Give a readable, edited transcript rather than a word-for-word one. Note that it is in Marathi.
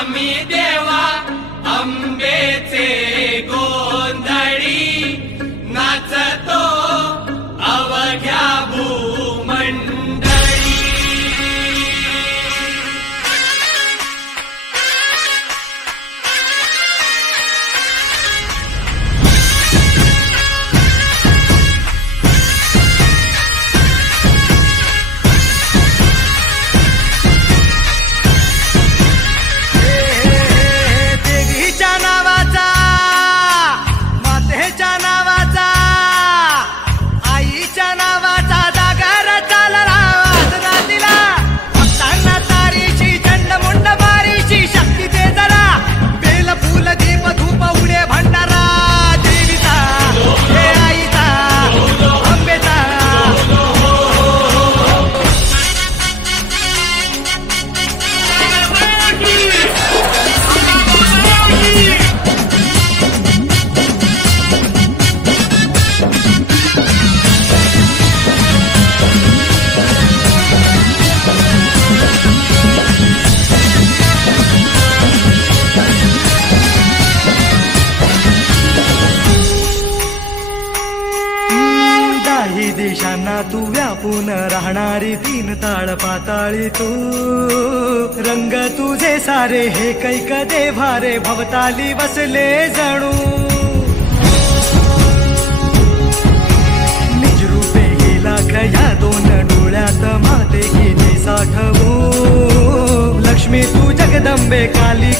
आम्ही देवा अंबेचे गोंधळी नाचतो अवघ्या भूमंडळी। देशांना तू व्यापून राहणारी तीन ताळ पाताळी तू, रंग तुझे सारे हे कैक देभारे भवताली बसले जणू। निज रूपे ही लाख या दोन डोळ्यात माते की साठवू, लक्ष्मी तू जगदंबे काली